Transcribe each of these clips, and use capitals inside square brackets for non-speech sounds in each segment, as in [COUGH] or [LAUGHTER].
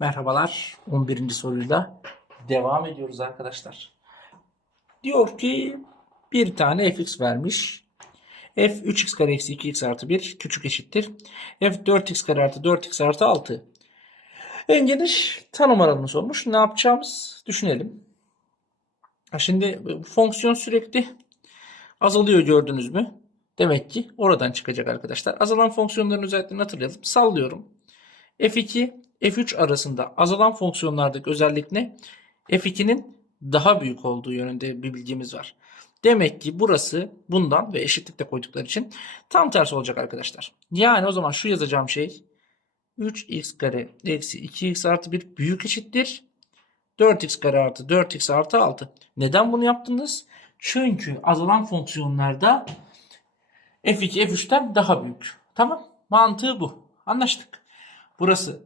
Merhabalar. 11. soruyla devam ediyoruz arkadaşlar. Diyor ki bir tane fx vermiş. f 3x kare eksi 2x artı 1 küçük eşittir. f 4x kare artı 4x artı 6. En geniş tanım aralığını sormuş. Ne yapacağımız düşünelim. Şimdi fonksiyon sürekli azalıyor gördünüz mü? Demek ki oradan çıkacak arkadaşlar. Azalan fonksiyonların özelliklerini hatırlayalım. Sallıyorum. F2, F3 arasında azalan fonksiyonlardaki özellik ne? F2'nin daha büyük olduğu yönünde bir bilgimiz var. Demek ki burası bundan ve eşitlikte koydukları için tam tersi olacak arkadaşlar. Yani o zaman şu yazacağım şey 3x kare eksi 2x artı 1 büyük eşittir. 4x kare artı 4x artı 6. Neden bunu yaptınız? Çünkü azalan fonksiyonlarda f2 f3'ten daha büyük. Tamam. Mantığı bu. Anlaştık. Burası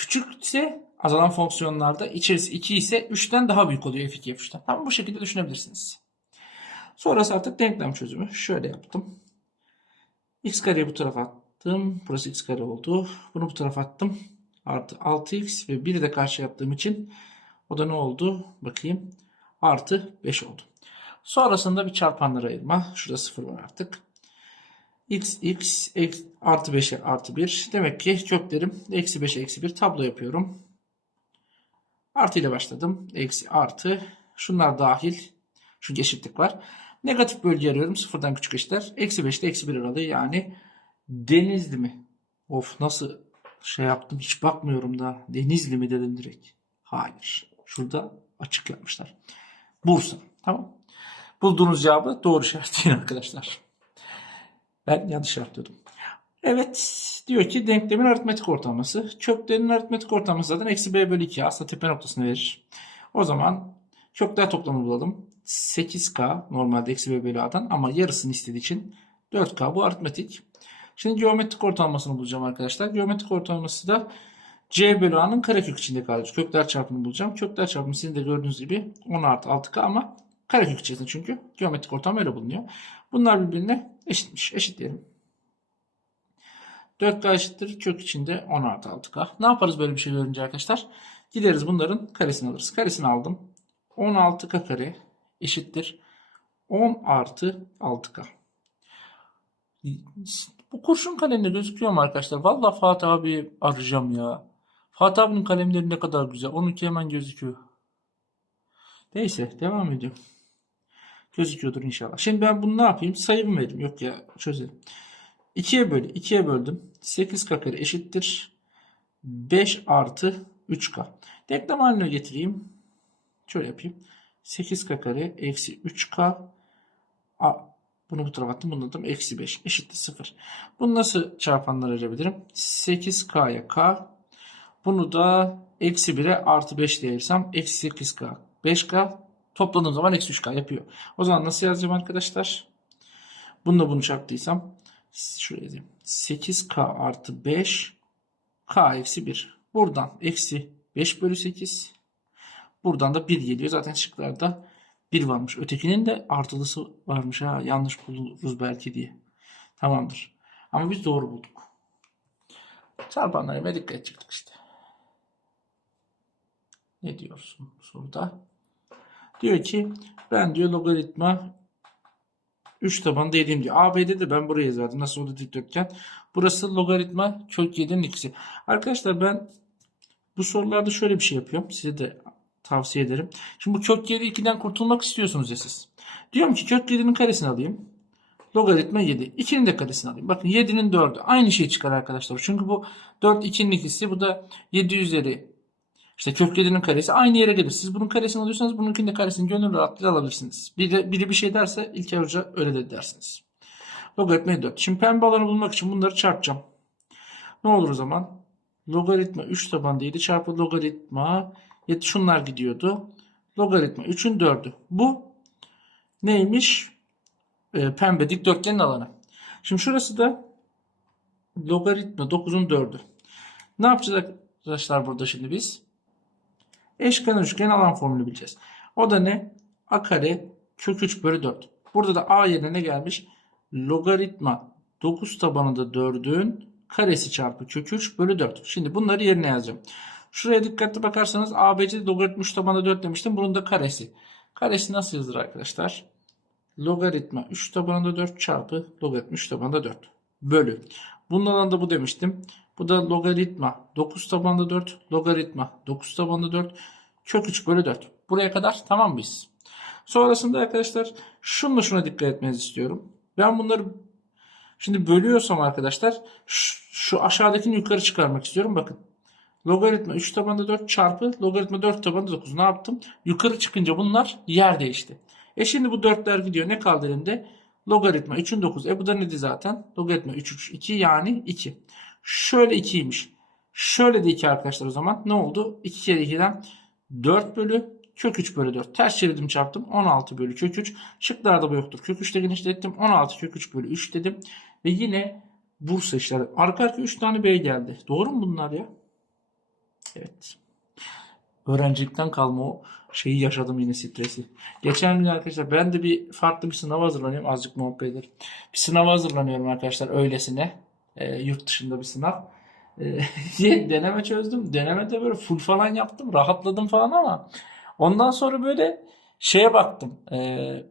küçükse azalan fonksiyonlarda içerisi 2 ise 3'ten daha büyük oluyor f2 f3'ten. Tamam bu şekilde düşünebilirsiniz. Sonrası artık denklem çözümü. Şöyle yaptım. x kareyi bu tarafa attım. Burası x kare oldu. Bunu bu tarafa attım. Artı 6x ve 1'i de karşı yaptığım için o da ne oldu? Bakayım. Artı 5 oldu. Sonrasında bir çarpanlara ayırma. Şurada 0 var artık x x x artı 5'e artı 1. Demek ki köklerim eksi 5'e eksi 1 tablo yapıyorum. Artı ile başladım. Eksi artı. Şunlar dahil. Çünkü eşitlik var. Negatif bölge arıyorum. Sıfırdan küçük eşitler. Eksi 5 ile eksi 1 aralığı yani Denizli mi? Of nasıl şey yaptım hiç bakmıyorum da. Denizli mi dedim direkt. Hayır. Şurada açık yapmışlar. Bursa. Tamam. Bulduğunuz cevabı doğru işaretleyin arkadaşlar. Ben yanlış yaptıyordum. Evet diyor ki denklemin aritmetik ortalaması. Köklerin aritmetik ortalaması zaten eksi b bölü 2 aslında tepe noktasını verir. O zaman kökler toplamını bulalım. 8k normalde eksi b bölü a'dan ama yarısını istediği için 4k bu aritmetik. Şimdi geometrik ortalamasını bulacağım arkadaşlar. Geometrik ortalaması da c bölü a'nın karekök içinde kalacak. Kökler çarpımını bulacağım. Kökler çarpımı sizin de gördüğünüz gibi 10 artı 6k ama karekök içerisinde çünkü geometrik ortalama öyle bulunuyor. Bunlar birbirine eşitmiş. Eşitleyelim. 4K eşittir kök içinde 10 artı 6K. Ne yaparız böyle bir şey görünce arkadaşlar? Gideriz bunların karesini alırız. Karesini aldım. 16K kare eşittir 10 artı 6K. Bu kurşun kalemde gözüküyor mu arkadaşlar? Vallahi Fatih abi arayacağım ya. Fatih abinin kalemleri ne kadar güzel. Onunki hemen gözüküyor. Neyse devam ediyorum. Gözüküyordur inşallah. Şimdi ben bunu ne yapayım? Sayı mı? Yok ya çözelim. 2'ye böl. 2'ye böldüm. 8k kare eşittir. 5 artı 3k. Denklem haline getireyim. Şöyle yapayım. 8k kare eksi 3k. A, bunu bu tarafa attım. Bunu attım. Eksi 5 eşittir 0. Bunu nasıl çarpanlar ayırabilirim? 8k'ya k. Bunu da eksi 1'e artı 5 diye ayırsam eksi 8k. 5k Topladığım zaman eksi 3k yapıyor. O zaman nasıl yazacağım arkadaşlar? Bununla bunu çarptıysam şuraya yazayım. 8k artı 5 k eksi 1. Buradan eksi 5 bölü 8. Buradan da 1 geliyor. Zaten şıklarda 1 varmış. Ötekinin de artılısı varmış. Ha, yanlış buluruz belki diye. Tamamdır. Ama biz doğru bulduk. Çarpanlarıma dikkat çıktık işte. Ne diyorsun soruda? Diyor ki ben diyor logaritma 3 tabanında 7'yim diyor. AB'de de ben buraya yazardım. Nasıl oldu dikdörtgen. Burası logaritma kök 7'nin ikisi. Arkadaşlar ben bu sorularda şöyle bir şey yapıyorum. Size de tavsiye ederim. Şimdi bu kök 7 2'den kurtulmak istiyorsunuz ya siz. Diyorum ki kök 7'nin karesini alayım. Logaritma 7. 2'nin de karesini alayım. Bakın 7'nin 4'ü. Aynı şey çıkar arkadaşlar. Çünkü bu 4 2'nin ikisi. Bu da 7 üzeri işte kök 7'nin karesi aynı yere gelir. Siz bunun karesini alıyorsanız bununkinin de karesini gönül rahatlığıyla alabilirsiniz. Biri, biri bir şey derse İlker Hoca öyle de dersiniz. Logaritma 4. Şimdi pembe alanı bulmak için bunları çarpacağım. Ne olur o zaman? Logaritma 3 taban 7 çarpı logaritma 7 şunlar gidiyordu. Logaritma 3'ün 4'ü. Bu neymiş? Ee, pembe dikdörtgenin alanı. Şimdi şurası da logaritma 9'un 4'ü. Ne yapacağız arkadaşlar burada şimdi biz? Eşkenar üçgen alan formülü bileceğiz. O da ne? A kare kök 3 bölü 4. Burada da A yerine ne gelmiş? Logaritma 9 tabanında 4'ün karesi çarpı kök 3 bölü 4. Şimdi bunları yerine yazacağım. Şuraya dikkatli bakarsanız ABC logaritma 3 tabanında 4 demiştim. Bunun da karesi. Karesi nasıl yazılır arkadaşlar? Logaritma 3 tabanında 4 çarpı logaritma 3 tabanında 4 bölü. Bundan da bu demiştim. Bu da logaritma 9 tabanında 4 logaritma 9 tabanında 4 kök 3 bölü 4. Buraya kadar tamam mıyız? Sonrasında arkadaşlar şununla şuna dikkat etmenizi istiyorum. Ben bunları şimdi bölüyorsam arkadaşlar şu, şu aşağıdakini yukarı çıkarmak istiyorum. Bakın. Logaritma 3 tabanında 4 çarpı logaritma 4 tabanında 9. Ne yaptım? Yukarı çıkınca bunlar yer değişti. E şimdi bu 4'ler gidiyor. Ne kaldı elimde? Logaritma 3'ün 9. E bu da neydi zaten? Logaritma 3 3 2 yani 2. Şöyle 2'ymiş. Şöyle de 2 arkadaşlar o zaman. Ne oldu? 2 kere 2'den 4 bölü kök 3 bölü 4. Ters çevirdim çarptım. 16 bölü kök 3. Şıklarda bu yoktur. Kök 3 ile genişlettim. 16 kök 3 bölü 3 dedim. Ve yine Bursa işareti. Arka arka 3 tane B geldi. Doğru mu bunlar ya? Evet. Öğrencilikten kalma o şeyi yaşadım yine stresi. Geçen gün arkadaşlar ben de bir farklı bir sınava hazırlanıyorum. Azıcık muhabbet ederim. Bir sınava hazırlanıyorum arkadaşlar öylesine. Ee, yurt dışında bir sınav. [LAUGHS] Ee, deneme çözdüm. Denemede böyle full falan yaptım. Rahatladım falan ama ondan sonra böyle şeye baktım. Ee,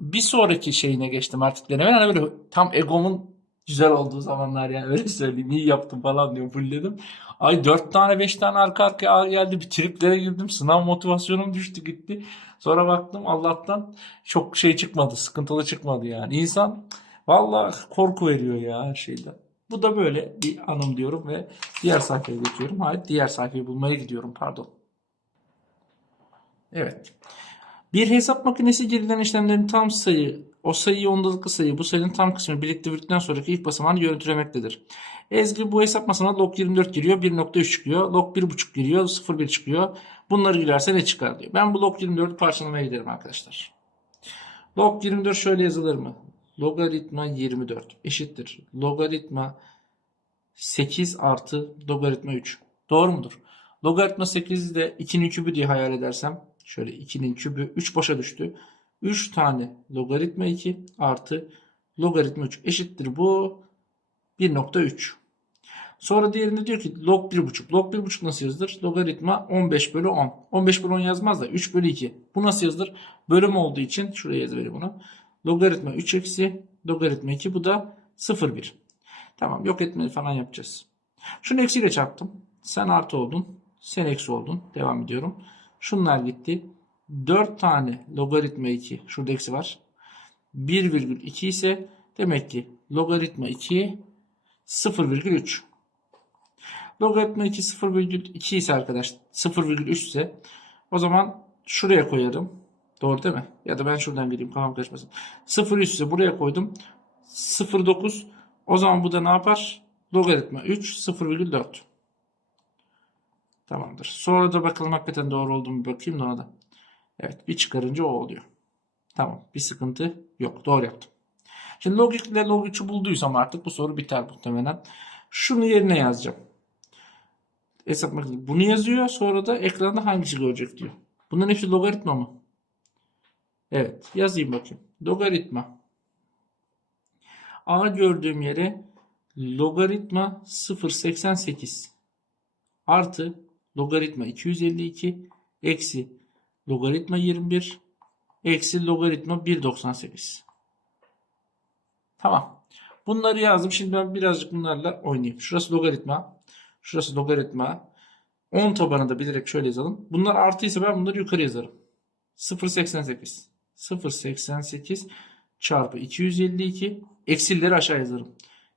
bir sonraki şeyine geçtim artık deneme. Hani böyle tam egomun güzel olduğu zamanlar yani öyle söyleyeyim. İyi yaptım falan diyor fullledim. Ay 4 tane 5 tane arka arkaya geldi. Bir triplere girdim. Sınav motivasyonum düştü gitti. Sonra baktım Allah'tan çok şey çıkmadı. Sıkıntılı çıkmadı yani. İnsan vallahi korku veriyor ya her şeyden. Bu da böyle bir anım diyorum ve diğer sayfaya geçiyorum. Hayır diğer sayfayı bulmaya gidiyorum pardon. Evet. Bir hesap makinesi girilen işlemlerin tam sayı, o sayıyı ondalıklı sayı, bu sayının tam kısmı biriktirdikten sonraki ilk basamağını görüntülemektedir. Ezgi bu hesap masamına log 24 giriyor, 1.3 çıkıyor, log 1.5 giriyor, 0.1 çıkıyor. Bunları girerse ne çıkar diyor. Ben bu log 24'ü parçalamaya giderim arkadaşlar. Log 24 şöyle yazılır mı? Logaritma 24 eşittir. Logaritma 8 artı logaritma 3. Doğru mudur? Logaritma 8'i de 2'nin kübü diye hayal edersem şöyle 2'nin kübü 3 başa düştü. 3 tane logaritma 2 artı logaritma 3 eşittir bu 1.3. Sonra diğerinde diyor ki log 1.5. Log 1.5 nasıl yazılır? Logaritma 15 bölü 10. 15 bölü 10 yazmaz da 3 bölü 2. Bu nasıl yazılır? Bölüm olduğu için şuraya yazıvereyim bunu. Logaritma 3 eksi logaritma 2 bu da 0,1. Tamam yok etme falan yapacağız. Şunu eksiyle çarptım. Sen artı oldun. Sen eksi oldun. Devam ediyorum. Şunlar gitti. 4 tane logaritma 2. Şurada eksi var. 1,2 ise demek ki logaritma 2 0,3. Logaritma 2 0,2 ise arkadaş 0,3 ise o zaman şuraya koyarım. Doğru değil mi? Ya da ben şuradan gireyim kafam karışmasın. 0,3 ise buraya koydum. 0,9 o zaman bu da ne yapar? Logaritma 3 0,4. Tamamdır. Sonra da bakalım hakikaten doğru oldu mu bakayım da ona da. Evet bir çıkarınca o oluyor. Tamam bir sıkıntı yok. Doğru yaptım. Şimdi logik ile log 3'ü bulduysam artık bu soru biter muhtemelen. Şunu yerine yazacağım. Hesap makinesi bunu yazıyor. Sonra da ekranda hangisi görecek diyor. Bunların hepsi logaritma mı? Evet yazayım bakayım. Logaritma. A gördüğüm yere logaritma 0.88 artı logaritma 252 eksi logaritma 21 eksi logaritma 1.98. Tamam. Bunları yazdım. Şimdi ben birazcık bunlarla oynayayım. Şurası logaritma. Şurası logaritma. 10 tabanı da bilerek şöyle yazalım. Bunlar artıysa ben bunları yukarı yazarım. 0.88. 0.88 çarpı 252 eksileri aşağı yazarım.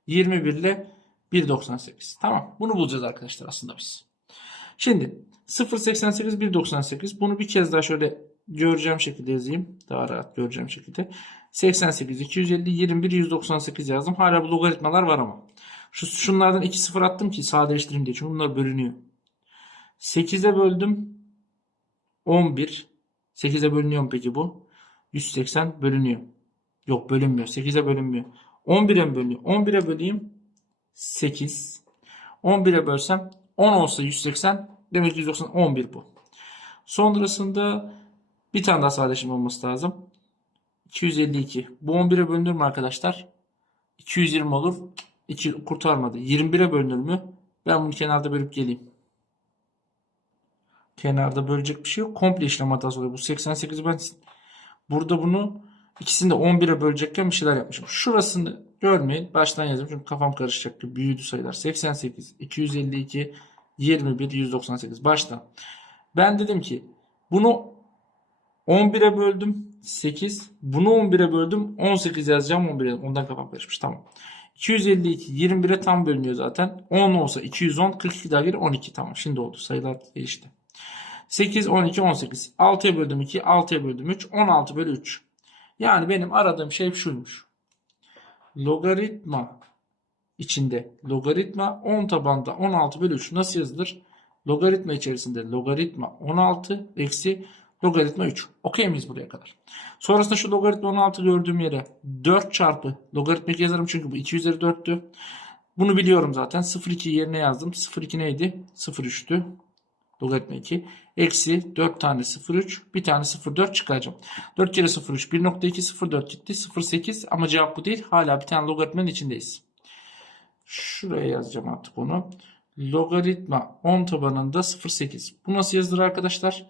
21 ile 1.98. Tamam. Bunu bulacağız arkadaşlar aslında biz. Şimdi 0.88 1.98 bunu bir kez daha şöyle göreceğim şekilde yazayım. Daha rahat göreceğim şekilde. 88 250 21 198 yazdım. Hala bu logaritmalar var ama. Şu şunlardan 2 sıfır attım ki sadeleştireyim diye. Çünkü bunlar bölünüyor. 8'e böldüm. 11. 8'e bölünüyor mu peki bu? 180 bölünüyor. Yok bölünmüyor. 8'e bölünmüyor. 11'e mi bölünüyor? 11'e böleyim. 8. 11'e bölsem 10 olsa 180. Demek ki 190 11 bu. Sonrasında bir tane daha sadeleşim olması lazım. 252. Bu 11'e bölünür mü arkadaşlar? 220 olur. 2 kurtarmadı. 21'e bölünür mü? Ben bunu kenarda bölüp geleyim. Kenarda bölecek bir şey yok. Komple işlem hatası oluyor. Bu 88'i ben burada bunu ikisini de 11'e bölecekken bir şeyler yapmışım. Şurasını görmeyin. Baştan yazayım çünkü kafam karışacak gibi büyüdü sayılar. 88, 252, 21, 198. Baştan. Ben dedim ki bunu 11'e böldüm 8. Bunu 11'e böldüm 18 yazacağım 11'e. Ondan kafam karışmış. Tamam. 252 21'e tam bölünüyor zaten. 10 olsa 210 42 daha gelir 12 tamam. Şimdi oldu. Sayılar değişti. 8 12 18. 6'ya böldüm 2 6'ya böldüm 3 16 bölü 3. Yani benim aradığım şey şuymuş. Logaritma içinde logaritma 10 tabanda 16 bölü 3 nasıl yazılır? Logaritma içerisinde logaritma 16 eksi logaritma 3. Okey miyiz buraya kadar? Sonrasında şu logaritma 16 gördüğüm yere 4 çarpı logaritma 2 yazarım çünkü bu 2 üzeri 4'tü. Bunu biliyorum zaten. 0,2 yerine yazdım. 0,2 neydi? 0,3'tü. Logaritma 2. Eksi 4 tane 0,3. Bir tane 0,4 çıkaracağım. 4 kere 0,3. 1,2 0,4 gitti. 0,8 ama cevap bu değil. Hala bir tane logaritmanın içindeyiz. Şuraya yazacağım artık onu. Logaritma 10 tabanında 0,8. Bu nasıl yazılır arkadaşlar?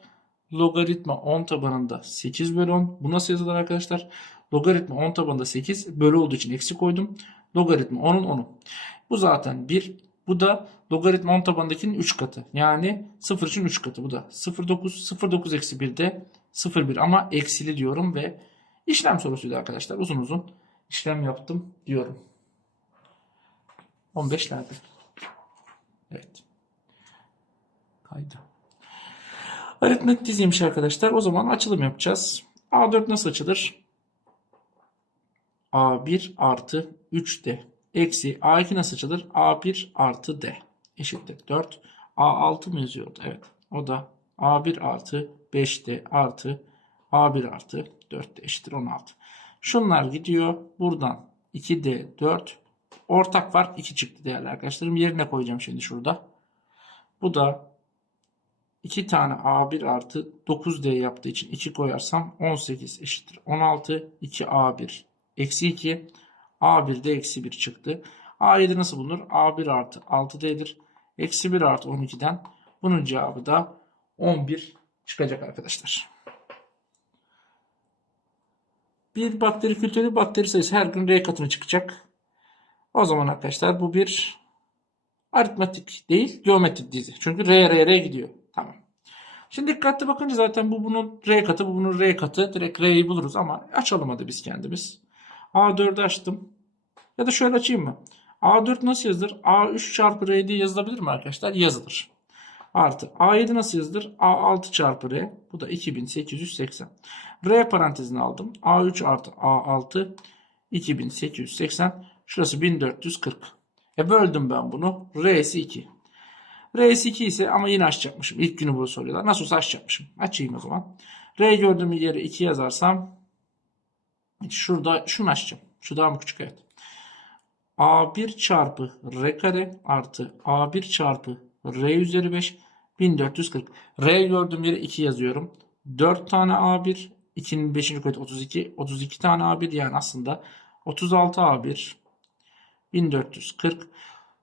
Logaritma 10 tabanında 8 bölü 10. Bu nasıl yazılır arkadaşlar? Logaritma 10 tabanında 8 bölü olduğu için eksi koydum. Logaritma 10'un 10'u. Bu zaten 1. Bu da logaritma 10 tabanındakinin 3 katı. Yani 0 için 3 katı. Bu da 0,9. 0,9 eksi 1 de 0,1 ama eksili diyorum ve işlem sorusuydu arkadaşlar. Uzun uzun işlem yaptım diyorum. 15'lerde. Evet. Kaydı. Aritmetik diziymiş arkadaşlar. O zaman açılım yapacağız. A4 nasıl açılır? A1 artı 3D eksi A2 nasıl açılır? A1 artı D eşittir 4. A6 mı yazıyordu? Evet. O da A1 artı 5D artı A1 artı 4D eşittir 16. Şunlar gidiyor. Buradan 2D 4. Ortak var 2 çıktı değerli arkadaşlarım. Yerine koyacağım şimdi şurada. Bu da 2 tane A1 artı 9D yaptığı için 2 koyarsam 18 eşittir. 16 2A1 eksi 2 A1'de eksi 1 çıktı. A7 nasıl bulunur? A1 artı 6D'dir. Eksi 1 artı 12'den bunun cevabı da 11 çıkacak arkadaşlar. Bir bakteri kültürü bakteri sayısı her gün R katına çıkacak. O zaman arkadaşlar bu bir aritmetik değil geometrik dizi. Çünkü R R R gidiyor. Tamam. Şimdi dikkatli bakınca zaten bu bunun R katı, bu bunun R katı. Direkt R'yi buluruz ama açalım hadi biz kendimiz. A4'ü açtım. Ya da şöyle açayım mı? A4 nasıl yazılır? A3 çarpı R diye yazılabilir mi arkadaşlar? Yazılır. Artı A7 nasıl yazılır? A6 çarpı R. Bu da 2880. R parantezini aldım. A3 artı A6 2880. Şurası 1440. E böldüm ben bunu. R'si 2. R'si 2 ise ama yine açacakmışım. İlk günü bunu soruyorlar. Nasıl olsa açacakmışım. Açayım o zaman. R gördüğüm yere 2 yazarsam şurada şunu açacağım. Şu daha mı küçük evet. A1 çarpı R kare artı A1 çarpı R üzeri 5 1440. R gördüğüm yere 2 yazıyorum. 4 tane A1 2'nin 5. kuvveti 32. 32 tane A1 yani aslında 36 A1 1440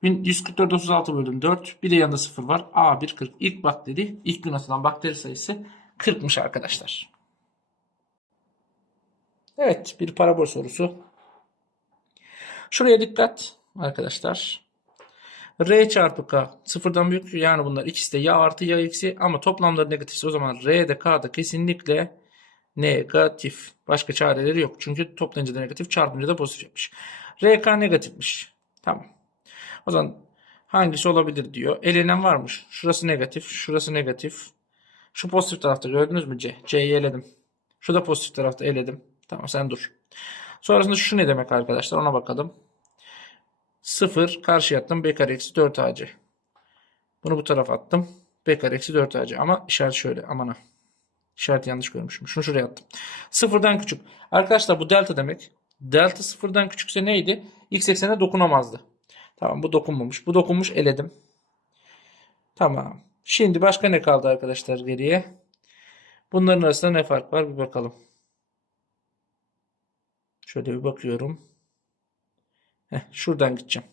144 36 bölüm 4 bir de yanında 0 var. A1 40. İlk bakteri ilk gün atılan bakteri sayısı 40'mış arkadaşlar. Evet bir parabol sorusu. Şuraya dikkat arkadaşlar. R çarpı K sıfırdan büyük yani bunlar ikisi de ya artı ya eksi ama toplamları negatifse o zaman R de K da kesinlikle negatif. Başka çareleri yok. Çünkü toplayınca da negatif çarpınca da pozitif yapmış. RK negatifmiş. Tamam. O zaman hangisi olabilir diyor. Elenen varmış. Şurası negatif. Şurası negatif. Şu pozitif tarafta gördünüz mü C? C'yi eledim. Şu da pozitif tarafta eledim. Tamam sen dur. Sonrasında şu ne demek arkadaşlar ona bakalım. 0 karşıya attım. B kare eksi 4 AC. Bunu bu tarafa attım. B kare eksi 4 AC. Ama işaret şöyle. Aman ha. İşareti yanlış görmüşüm. Şunu şuraya attım. Sıfırdan küçük. Arkadaşlar bu delta demek. Delta sıfırdan küçükse neydi? X eksene dokunamazdı. Tamam bu dokunmamış. Bu dokunmuş eledim. Tamam. Şimdi başka ne kaldı arkadaşlar geriye? Bunların arasında ne fark var bir bakalım. Şöyle bir bakıyorum. Heh, şuradan gideceğim.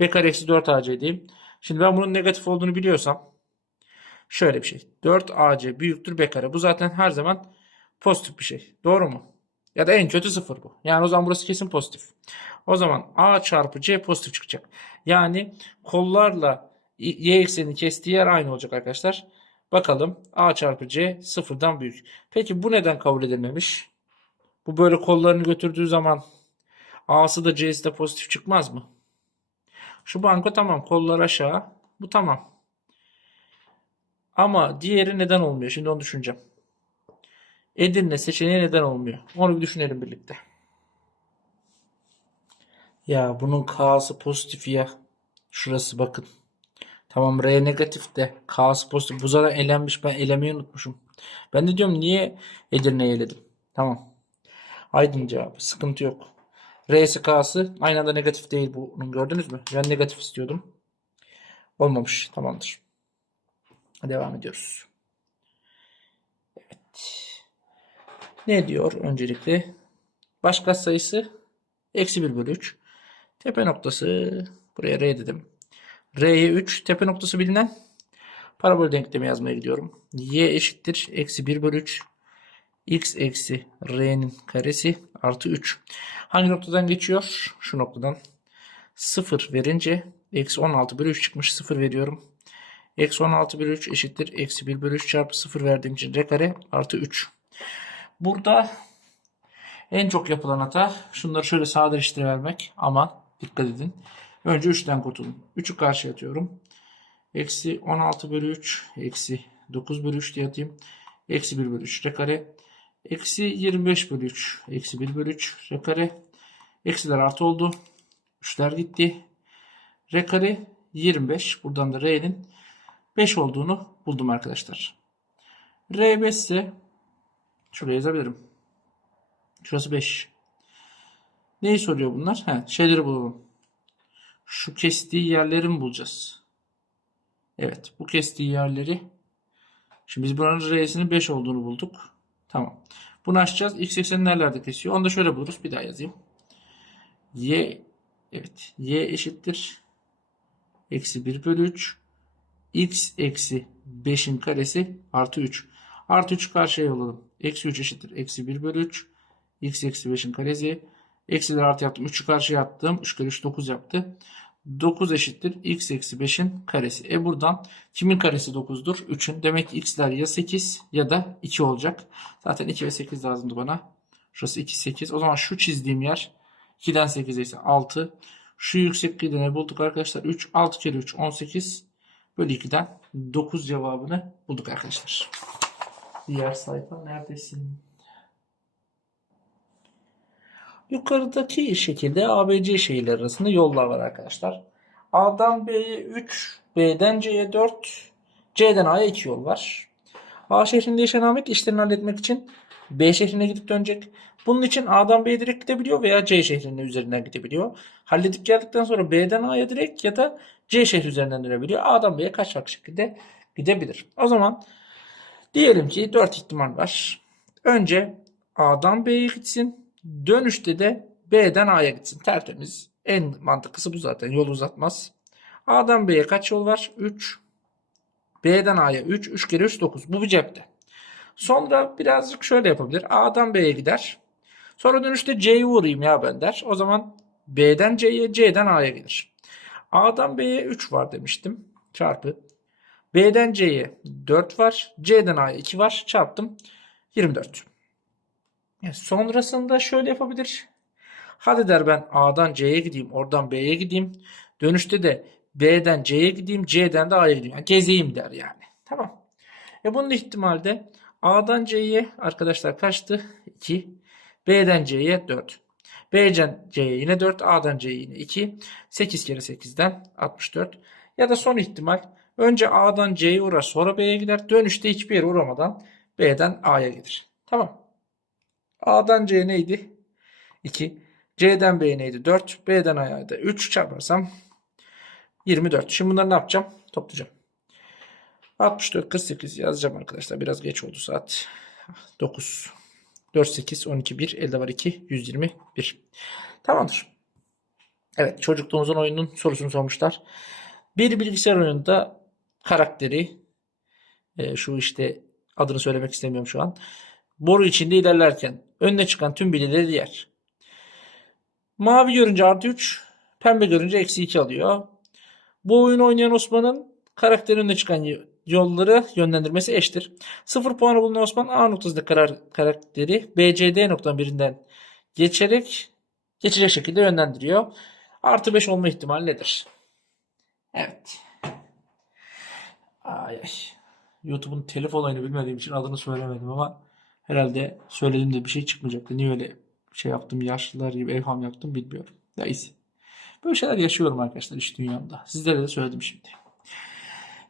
B kare eksi 4 AC diyeyim. Şimdi ben bunun negatif olduğunu biliyorsam şöyle bir şey. 4AC büyüktür B kare. Bu zaten her zaman pozitif bir şey. Doğru mu? Ya da en kötü sıfır bu. Yani o zaman burası kesin pozitif. O zaman A çarpı C pozitif çıkacak. Yani kollarla y eksenini kestiği yer aynı olacak arkadaşlar. Bakalım A çarpı C sıfırdan büyük. Peki bu neden kabul edilmemiş? Bu böyle kollarını götürdüğü zaman A'sı da C'si de pozitif çıkmaz mı? Şu banko tamam kollar aşağı. Bu tamam. Ama diğeri neden olmuyor? Şimdi onu düşüneceğim. Edirne seçeneği neden olmuyor? Onu bir düşünelim birlikte. Ya bunun K'sı pozitif ya. Şurası bakın. Tamam R negatif de K'sı pozitif. Bu zaten elenmiş. Ben elemeyi unutmuşum. Ben de diyorum niye Edirne'yi eledim. Tamam. Aydın cevabı. Sıkıntı yok. R'si K'sı aynı anda negatif değil bunun gördünüz mü? Ben negatif istiyordum. Olmamış. Tamamdır. Devam ediyoruz. Evet. Ne diyor öncelikle? Baş sayısı eksi 1 bölü 3. Tepe noktası buraya R dedim. R'ye 3 tepe noktası bilinen parabol denklemi yazmaya gidiyorum. Y eşittir eksi 1 bölü 3 x eksi r'nin karesi artı 3. Hangi noktadan geçiyor? Şu noktadan. 0 verince eksi 16 bölü 3 çıkmış. 0 veriyorum. Eksi 16 bölü 3 eşittir. Eksi 1 bölü 3 çarpı 0 verdiğim için r kare artı 3. Burada en çok yapılan hata şunları şöyle sadeleştirivermek. Ama dikkat edin. Önce 3'ten kurtulun. 3'ü karşıya atıyorum. Eksi 16 bölü 3 eksi 9 bölü 3 diye atayım. Eksi 1 bölü 3 r kare. Eksi 25 bölü 3. Eksi 1 bölü 3 r kare. Eksiler artı oldu. 3'ler gitti. R kare 25. Buradan da R'nin 5 olduğunu buldum arkadaşlar. R 5 ise şuraya yazabilirim. Şurası 5. Neyi soruyor bunlar? He, şeyleri bulalım. Şu kestiği yerleri mi bulacağız? Evet. Bu kestiği yerleri. Şimdi biz buranın R'sinin 5 olduğunu bulduk. Tamam. Bunu açacağız. X ekseni nerelerde kesiyor? Onu da şöyle buluruz. Bir daha yazayım. Y evet. Y eşittir. Eksi 1 bölü 3. X eksi 5'in karesi artı 3. Artı 3 karşıya yolladım. Eksi 3 eşittir. Eksi 1 bölü 3. X eksi 5'in karesi. Eksileri artı yaptım. 3'ü karşıya attım. 3 kere 3 9 yaptı. 9 eşittir x eksi 5'in karesi. E buradan kimin karesi 9'dur? 3'ün. Demek ki x'ler ya 8 ya da 2 olacak. Zaten 2 ve 8 lazımdı bana. Şurası 2 8. O zaman şu çizdiğim yer 2'den 8'e ise 6. Şu yüksekliği de ne bulduk arkadaşlar? 3. 6 kere 3 18 bölü 2'den 9 cevabını bulduk arkadaşlar. Diğer sayfa neredesin? Yukarıdaki şekilde ABC şehirler arasında yollar var arkadaşlar. A'dan B'ye 3, B'den C'ye 4, C'den A'ya 2 yol var. A şehrinde yaşayan Ahmet işlerini halletmek için B şehrine gidip dönecek. Bunun için A'dan B'ye direkt gidebiliyor veya C şehrinin üzerinden gidebiliyor. Halledip geldikten sonra B'den A'ya direkt ya da C şehri üzerinden dönebiliyor. A'dan B'ye kaç farklı şekilde gidebilir. O zaman diyelim ki 4 ihtimal var. Önce A'dan B'ye gitsin. Dönüşte de B'den A'ya gitsin. Tertemiz. En mantıklısı bu zaten. Yol uzatmaz. A'dan B'ye kaç yol var? 3. B'den A'ya 3. 3 kere 3 9. Bu bir cepte. Sonra birazcık şöyle yapabilir. A'dan B'ye gider. Sonra dönüşte C'ye uğrayayım ya ben der. O zaman B'den C'ye, C'den A'ya gelir. A'dan B'ye 3 var demiştim. Çarpı. B'den C'ye 4 var. C'den A'ya 2 var. Çarptım. 24. Yani sonrasında şöyle yapabilir. Hadi der ben A'dan C'ye gideyim, oradan B'ye gideyim. Dönüşte de B'den C'ye gideyim, C'den de A'ya gideyim. Yani gezeyim der yani. Tamam. E bunun ihtimalde A'dan C'ye arkadaşlar kaçtı? 2. B'den C'ye 4. B'den C'ye yine 4. A'dan C'ye yine 2. 8 kere 8'den 64. Ya da son ihtimal önce A'dan C'ye uğrar sonra B'ye gider. Dönüşte hiçbir yere uğramadan B'den A'ya gelir. Tamam. A'dan C neydi? 2. C'den B neydi? 4. B'den A'ya da 3 çarparsam 24. Şimdi bunları ne yapacağım? Toplayacağım. 64, 48 yazacağım arkadaşlar. Biraz geç oldu saat. 9. 4, 8, 12, 1. Elde var 2. 121. Tamamdır. Evet çocukluğumuzun oyunun sorusunu sormuşlar. Bir bilgisayar oyununda karakteri e, şu işte adını söylemek istemiyorum şu an. Boru içinde ilerlerken önüne çıkan tüm bilgileri yer. Mavi görünce artı 3, pembe görünce eksi 2 alıyor. Bu oyunu oynayan Osman'ın karakterin önüne çıkan yolları yönlendirmesi eşittir. 0 puanı bulunan Osman A noktasında karar, karakteri BCD noktanın birinden geçerek geçecek şekilde yönlendiriyor. Artı 5 olma ihtimali nedir? Evet. Ay ay. YouTube'un telif olayını bilmediğim için adını söylemedim ama herhalde söylediğimde bir şey çıkmayacaktı. Niye öyle şey yaptım yaşlılar gibi evham yaptım bilmiyorum. Neyse. Böyle şeyler yaşıyorum arkadaşlar iş dünyamda. Sizlere de söyledim şimdi.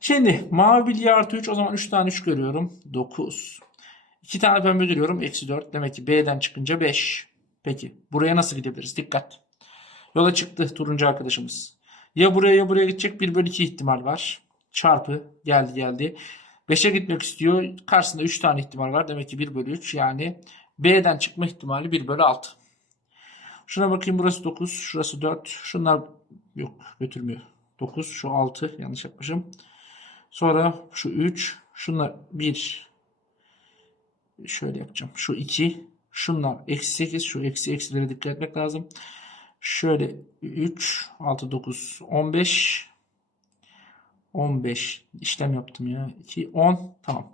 Şimdi mavi bilye artı 3 o zaman 3 tane 3 görüyorum. 9. 2 tane pembe görüyorum. Eksi 4. Demek ki B'den çıkınca 5. Peki buraya nasıl gidebiliriz? Dikkat. Yola çıktı turuncu arkadaşımız. Ya buraya ya buraya gidecek 1 bölü 2 ihtimal var. Çarpı geldi geldi. 5'e gitmek istiyor. Karşısında 3 tane ihtimal var. Demek ki 1 bölü 3 yani B'den çıkma ihtimali 1 bölü 6. Şuna bakayım burası 9. Şurası 4. Şunlar yok götürmüyor. 9 şu 6 yanlış yapmışım. Sonra şu 3. Şunlar 1. Şöyle yapacağım. Şu 2. Şunlar eksi 8. Şu eksi eksilere dikkat etmek lazım. Şöyle 3, 6, 9, 15. 15 işlem yaptım ya. 2, 10. Tamam.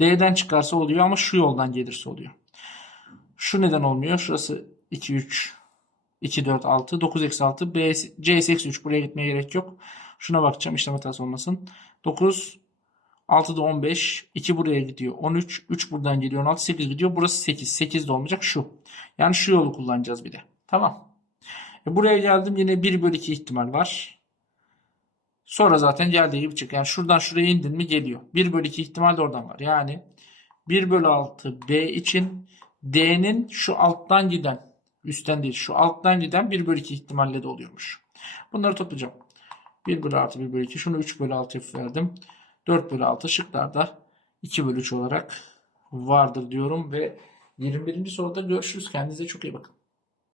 D'den çıkarsa oluyor ama şu yoldan gelirse oluyor. Şu neden olmuyor? Şurası 2, 3, 2, 4, 6, 9, eksi 6. B, C'si eksi 3. Buraya gitmeye gerek yok. Şuna bakacağım işlem hatası olmasın. 9, 6 da 15. 2 buraya gidiyor. 13. 3 buradan geliyor. 16. 8 gidiyor. Burası 8. 8 de olmayacak şu. Yani şu yolu kullanacağız bir de. Tamam. E buraya geldim. Yine 1 bölü 2 ihtimal var. Sonra zaten geldiği gibi çık. Yani şuradan şuraya indin mi geliyor. 1 bölü 2 ihtimal de oradan var. Yani 1 bölü 6 B için D'nin şu alttan giden üstten değil şu alttan giden 1 bölü 2 ihtimalle de oluyormuş. Bunları toplayacağım. 1 bölü 6 1 bölü 2 şunu 3 bölü 6 yapıp verdim. 4 bölü 6 şıklarda 2 bölü 3 olarak vardır diyorum ve 21. soruda görüşürüz. Kendinize çok iyi bakın.